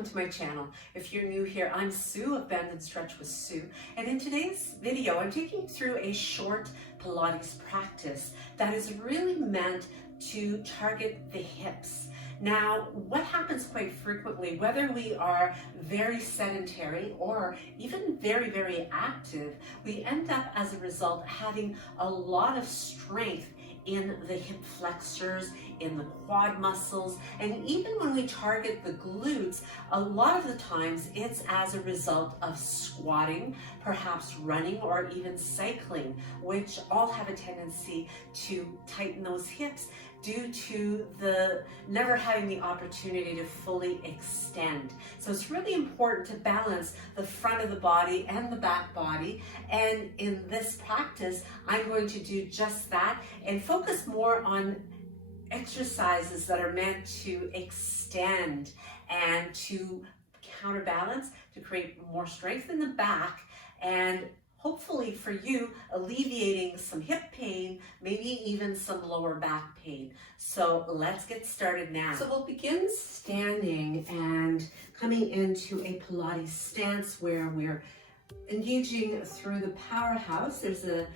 welcome to my channel. If you're new here, I'm Sue of Bendnstretch with Sue, and in today's video I'm taking you through a short Pilates practice that is really meant to target the hips. Now, what happens quite frequently, whether we are very sedentary or even very, very active, we end up as a result having a lot of strength in the hip flexors, in the quad muscles, and even when we target the glutes, a lot of the times it's as a result of squatting, perhaps running, or even cycling, which all have a tendency to tighten those hips due to the never having the opportunity to fully extend. So it's really important to balance the front of the body and the back body, and in this practice I'm going to do just that and focus more on exercises that are meant to extend and to counterbalance, to create more strength in the back, and hopefully for you, alleviating some hip pain, maybe even some lower back pain. So let's get started now. So we'll begin standing and coming into a Pilates stance where we're engaging through the powerhouse. There's a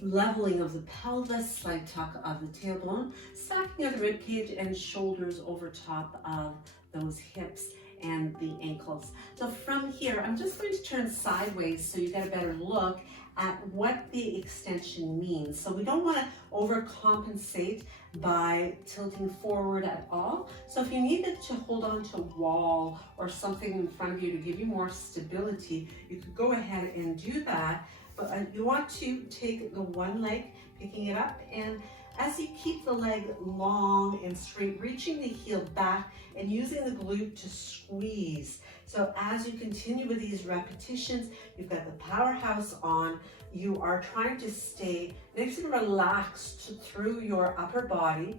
leveling of the pelvis, slight tuck of the tailbone, stacking of the rib cage and shoulders over top of those hips and the ankles. So from here, I'm just going to turn sideways so you get a better look at what the extension means. So we don't want to overcompensate by tilting forward at all. So if you needed to hold on to a wall or something in front of you to give you more stability, you could go ahead and do that. But you want to take the one leg, picking it up, and as you keep the leg long and straight, reaching the heel back and using the glute to squeeze. So as you continue with these repetitions, you've got the powerhouse on, you are trying to stay nice and relaxed through your upper body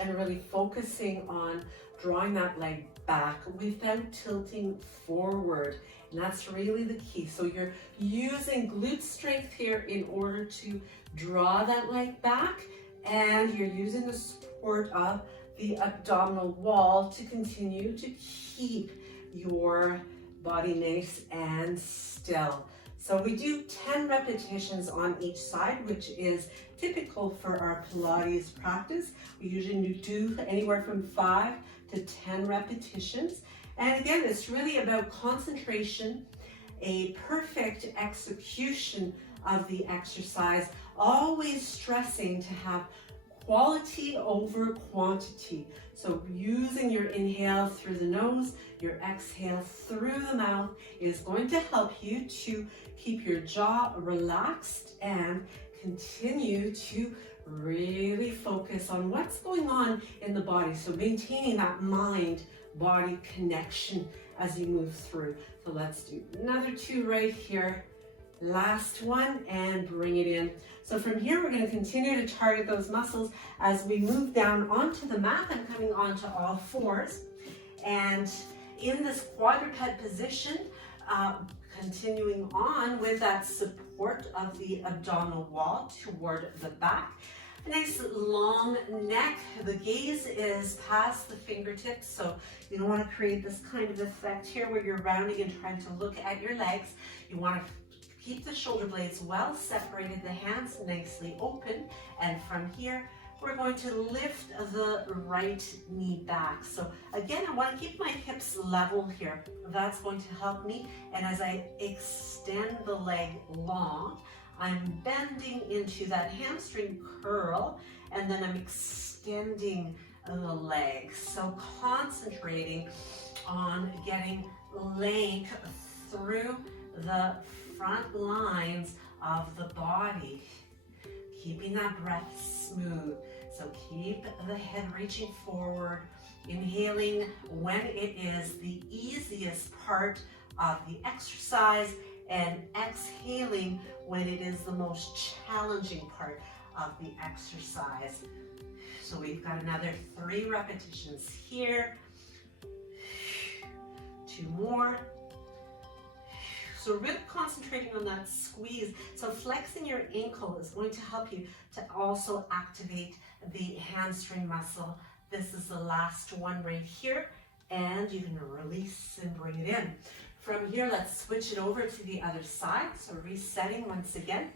and really focusing on drawing that leg back without tilting forward. And that's really the key. So you're using glute strength here in order to draw that leg back, and you're using the support of the abdominal wall to continue to keep your body nice and still. So we do 10 repetitions on each side, which is typical for our Pilates practice. We usually do anywhere from 5 to 10 repetitions. And again, it's really about concentration, a perfect execution of the exercise, always stressing to have quality over quantity. So using your inhale through the nose, your exhale through the mouth is going to help you to keep your jaw relaxed and continue to really focus on what's going on in the body. So maintaining that mind-body connection as you move through. So let's do another 2 right here. Last one, and bring it in. So from here, we're going to continue to target those muscles as we move down onto the mat. I'm coming onto all fours. And in this quadruped position, continuing on with that support of the abdominal wall toward the back. A nice long neck. The gaze is past the fingertips, so you don't want to create this kind of effect here where you're rounding and trying to look at your legs. You want to keep the shoulder blades well separated, the hands nicely open, and from here we're going to lift the right knee back. So again, I want to keep my hips level here. That's going to help me, and as I extend the leg long, I'm bending into that hamstring curl, and then I'm extending the leg. So concentrating on getting length through the front lines of the body, keeping that breath smooth. So keep the head reaching forward, inhaling when it is the easiest part of the exercise, and exhaling when it is the most challenging part of the exercise. So we've got another 3 repetitions here. 2 more. So really concentrating on that squeeze. So flexing your ankle is going to help you to also activate the hamstring muscle. This is the last one right here. and you can release and bring it in. From here, let's switch it over to the other side. So resetting once again,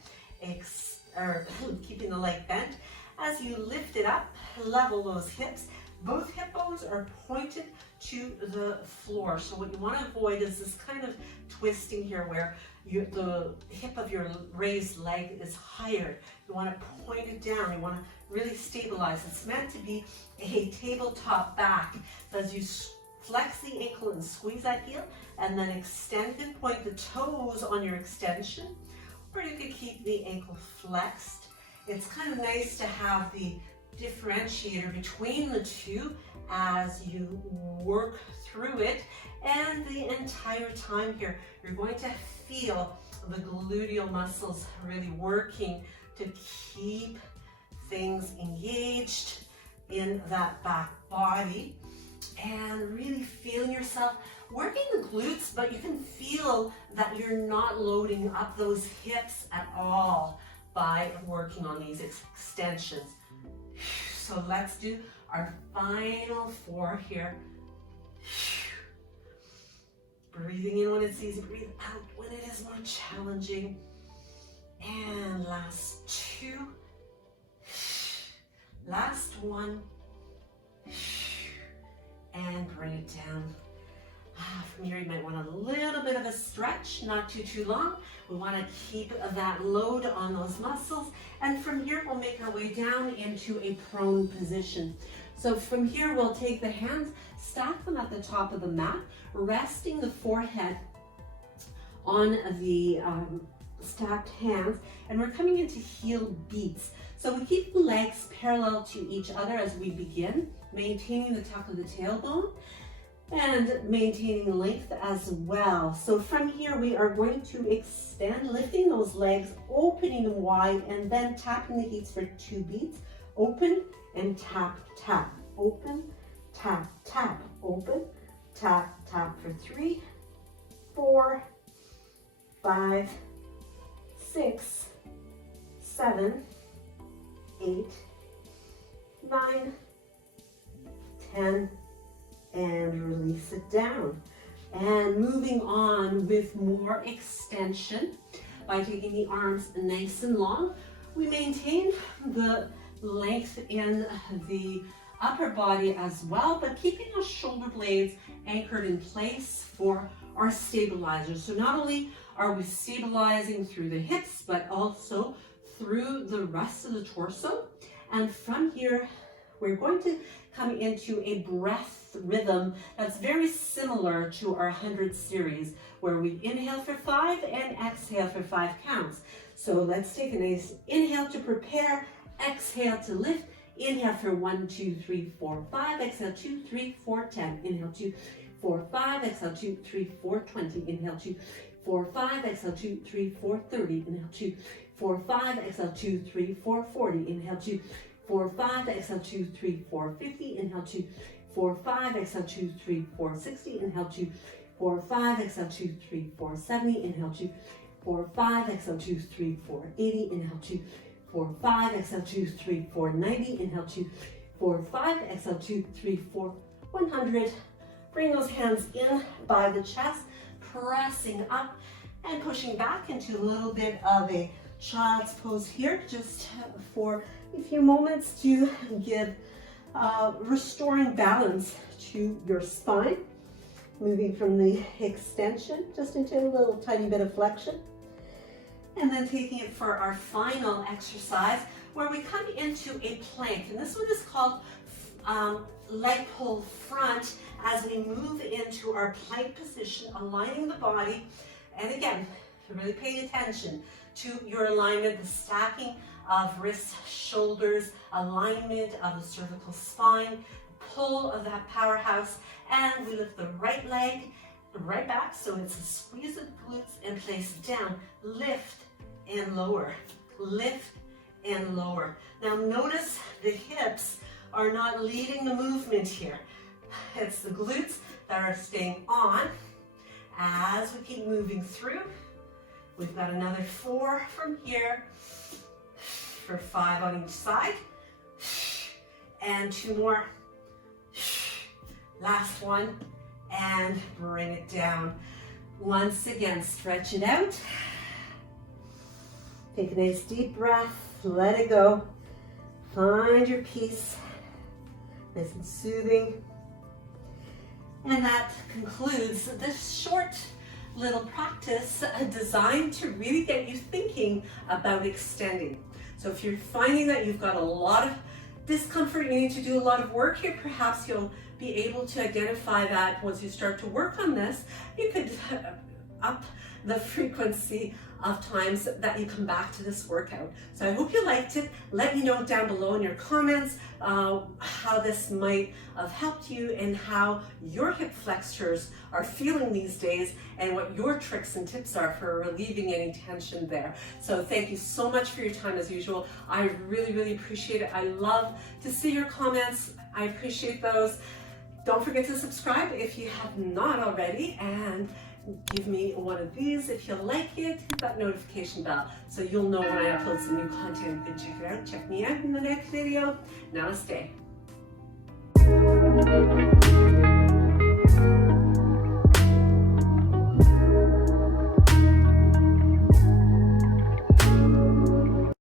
keeping the leg bent. As you lift it up, level those hips. Both hip bones are pointed to the floor. So what you want to avoid is this kind of twisting here where the hip of your raised leg is higher. You want to point it down. You want to really stabilize. It's meant to be a tabletop back. So as you flex the ankle and squeeze that heel, and then extend and point the toes on your extension, or you could keep the ankle flexed. It's kind of nice to have the differentiator between the two as you work through it, and the entire time here you're going to feel the gluteal muscles really working to keep things engaged in that back body, and really feeling yourself working the glutes, but you can feel that you're not loading up those hips at all by working on these extensions. So let's do our final 4 here. Breathing in when it's easy, breathe out when it is more challenging. And last 2. Last 1. And bring it down. From here, you might want a little bit of a stretch, not too long. We want to keep that load on those muscles. And from here, we'll make our way down into a prone position. So from here, we'll take the hands, stack them at the top of the mat, resting the forehead on the stacked hands, and we're coming into heel beats. So we keep the legs parallel to each other as we begin, maintaining the tuck of the tailbone and maintaining length as well. So from here, we are going to extend, lifting those legs, opening them wide, and then tapping the heels for 2 beats. Open and tap, tap, open, tap, tap, open, tap, tap for 3, 4, 5, 6, 7, 8, 9, 10, and release it down. And moving on with more extension by taking the arms nice and long. We maintain the length in the upper body as well, but keeping those shoulder blades anchored in place for our stabilizers. So not only are we stabilizing through the hips, but also through the rest of the torso. And from here, we're going to come into a breath rhythm that's very similar to our 100 series, where we inhale for 5 and exhale for 5 counts. So let's take a nice inhale to prepare, exhale to lift, inhale for 1, 2, 3, 4, 5, exhale 2, 3, 4, 10, inhale 2, 4, 5, exhale 2, 3, 4, 20, inhale 2, 4, 5, exhale 2, 3, 4, 30, inhale 2, 4, 5, exhale 2, 3, 4, 40, inhale 2, 4, 5, exhale 2, 3, 4, 50, inhale 2, 4, 5, exhale 2, 3, 4, 60, inhale 2, 4, 5, exhale 2, 3, 4, 70, inhale 2, 4, 5, exhale 2, 3, 4, 80, inhale 2, 4, 5, exhale 2, 3, 4, 90, inhale 2, 4, 5, exhale 2, 3, 4, 100. Bring those hands in by the chest, pressing up and pushing back into a little bit of a child's pose here, just for a few moments to give restoring balance to your spine. Moving from the extension just into a little tiny bit of flexion. And then taking it for our final exercise, where we come into a plank. And this one is called leg pull front, as we move into our plank position, aligning the body. And again, really paying attention to your alignment, the stacking of wrists, shoulders, alignment of the cervical spine, pull of that powerhouse, and we lift the right leg right back, so it's a squeeze of the glutes and place it down. Lift and lower, lift and lower. Now notice the hips are not leading the movement here. It's the glutes that are staying on as we keep moving through. We've got another 4 from here, for 5 on each side, and 2 more. Last one, and bring it down. Once again, stretch it out. Take a nice deep breath, let it go. Find your peace, nice and soothing. And that concludes this short little practice designed to really get you thinking about extending. So if you're finding that you've got a lot of discomfort, you need to do a lot of work here, perhaps you'll be able to identify that once you start to work on this. You could up the frequency of times that you come back to this workout. So I hope you liked it. Let me know down below in your comments how this might have helped you and how your hip flexors are feeling these days and what your tricks and tips are for relieving any tension there. So thank you so much for your time as usual. I really, really appreciate it. I love to see your comments. I appreciate those. Don't forget to subscribe if you have not already, and give me one of these if you like it. Hit that notification bell so you'll know when I upload some new content. You can check it out. Check me out in the next video. Namaste.